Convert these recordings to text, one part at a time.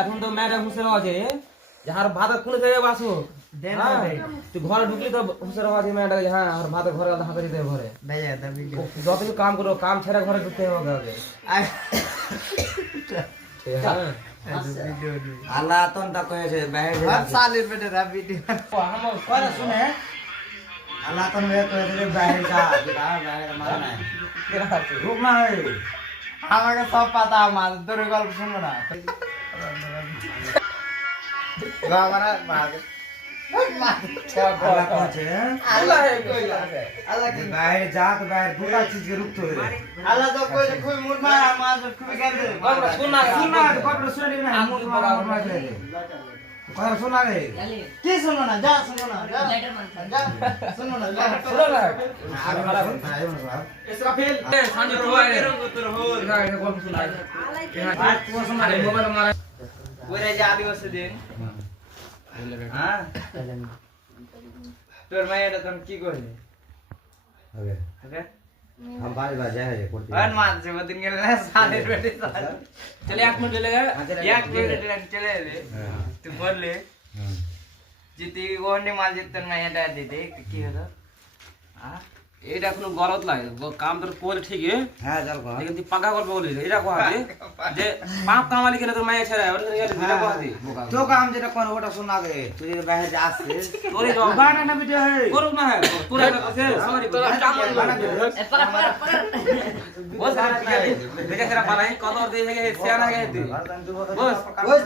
এখন তো মেয়েটা হুঁসের আছে যাহার ভাত কোনে যাবে বাসো তুই ঘরে ঢুকলি তো হুঁসের আছে মেয়েটা হ্যাঁ আর ভাত ঘরে হাতে দিতে ঘরে যতদিন কাম করো কাম ছেড়ে ঘরে ঢুকতে হবে আগে আল্লাহ তন্তা কয়েছে বাইরে সালের বেটে ভিডিও আমার কথা শুনে আল্লাহ তন্তা কয়েছে বাইরে যা বাইরে মারা নাই রুক না হয় আমাকে সব পাতা আমার তোর গল্প শুনবো না বাবারা মাগে আল্লাহ কয়েছে আল্লাহ আল্লাহ কি বাইরে যা তো বাইরে দুটা चीज के रुकते हो আল্লাহ তো কই খুব মুড মারা আমার খুব কাঁদে শুননা सुनना तो कपड़ा सुन ना मुंह मारा मारा दे কথা শোনা রে কি শুনবো না যা শুনবো না যা শুনবো না শুনো না আরে মারা শুন আরে মারা ইসরাফিল সানি তো আরে তোর হোল না এটা গল্প শোনাই আর তুই শোনা রে মোবাইল মারা ওরে যে আদিবাসী দিন হ্যাঁ তোর মায়েরা তখন কি করলি ओके ওকে हम बाज बाजा है करते আর মানছে ওদিন গেলে না সালের বেটে চলে 1 মিনিট লেগে এক মিনিট চলে এলে তুই বললে যদি ওনে মাল যেতেন না এটা দিতে কি হতো এটা কোনো গলত লাগে কাম তোর কোলে ঠিক हां चल को लेकिन তুই পাকা করবে বলি এটা কোহাতে যে পাপ কামালি গেলে তোর মায়ের ছেড়ে ওটা এটা কোহাতে तो काम जेटा कोन ओटा सुना गे तू जे बाहर जा से তোরে बाना ना वीडियो है করুক না হ্যাঁ তোর এটা আছে সরি তোর চামন বানা দে বস দেখে সেরা বানাই কত দিয়ে থেকে শেয়ার আগে দি বস बस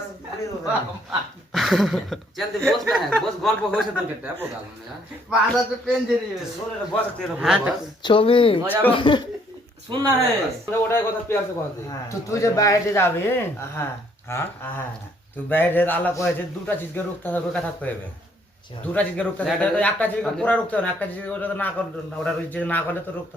জলদি বস না বস গল্প হইছে তোর কেটে পোকা না বাসা তো পেঞ্জেরি सोरे बस तेरे ছবি सुन ना है ওটাই কথা প্যার সে কথা तो तू जे बाहर जे जाबे हां हां हां तू बाहर जे अल्लाह कोए जे দুটা चीज के रुकता है कोई कथा कहबे দুটা चीज के रुकता है একটা चीज के पूरा रुकता है একটা चीज ওটা না कर ওটা যে না করলে তো रुकता